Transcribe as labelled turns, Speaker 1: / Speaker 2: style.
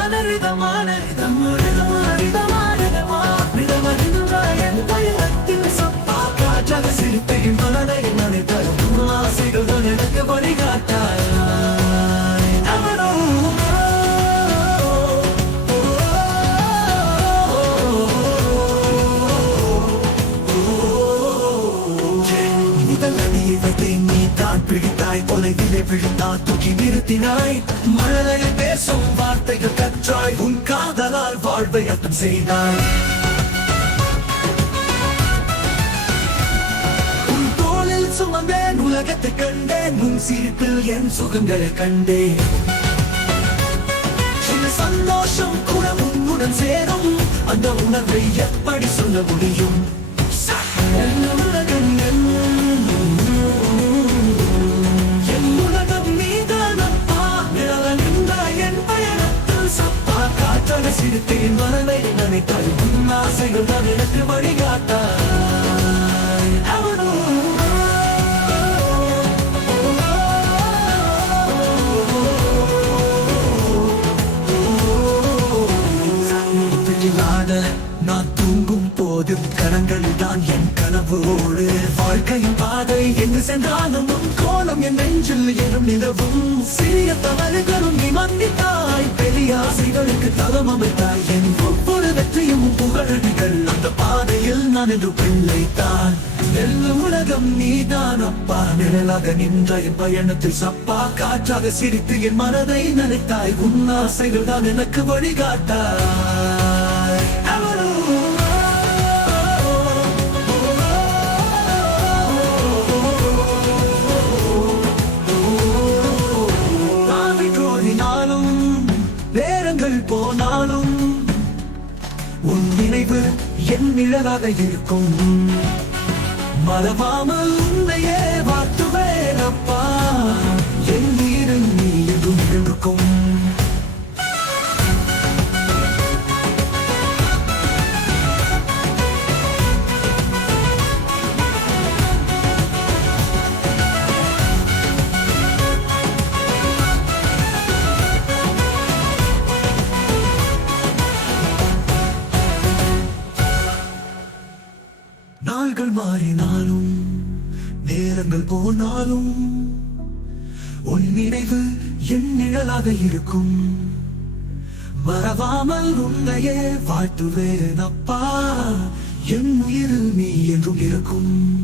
Speaker 1: ரிதமான ரிதமான rhythm ரிதமா ரிதமான ரிதமா. ரிதம ரிதமா என் பயணத்தில் சப்பா காற்றாக சிரிப்பையும் மனதை நினைத்தரும் ஆசைகள் தான் எனக்கு வழிகாட்டாய். பிடித்தாய். தொலைவிலே விழுந்தா தூக்கி நிறுத்தினாய். மழலையில் பேசும் வார்த்தைகள் கற்றாய். உன் காதலால் வாழ்வை அர்த்தம் செய்தாய். உன் தோளில் சுமந்தேன் உலகத்தை கண்டேன் உன் சிரிப்பில் என் சுகங்களை கண்டேன். சந்தோஷம் கூட உன்னுடன் சேரும். அந்த உணர்வை எப்படி சொல்ல முடியும்? காற்றாக சிறுத்தையின் மனதை நினைத்தாய். உன் ஆசைகள் தான் எனக்கு வழிகாட்டாய். அவனோ. நான் தூங்கும் போது கரங்களில் தான் என் கனவோடு. வாழ்க்கையின் பாதை எங்கு சென்றாலும் கோலம் என் நெஞ்சில் எனும் நிலவும். சிறிய தவறுகளும் ஆசைகளுக்கு தளம் அமைத்தாய். என் ஒவ்வொரு வெற்றியும் புகழடிகள் அந்த பாதையில் நான் என்று பிள்ளைத்தான் வெல்லும் உலகம் நீதான் அப்பா. நிழலாக நின்ற என் பயணத்தில் சப்பா. காற்றாக சிரித்து என் மனதை நினைத்தாய். உன் ஆசைகள் தான் எனக்கு வழிகாட்டாய் நினைவு என் நிழலாக இருக்கும். மறவாமல் உன்னையே நாள்கள் மாறினாலும் நேரங்கள் போனாலும் உன் நினைவு என் நிழலாக இருக்கும். மறவாமல் உன்னையே வாழ்த்துவேன் அப்பா என் உயிரில் நீ என்றும் இருக்கும்.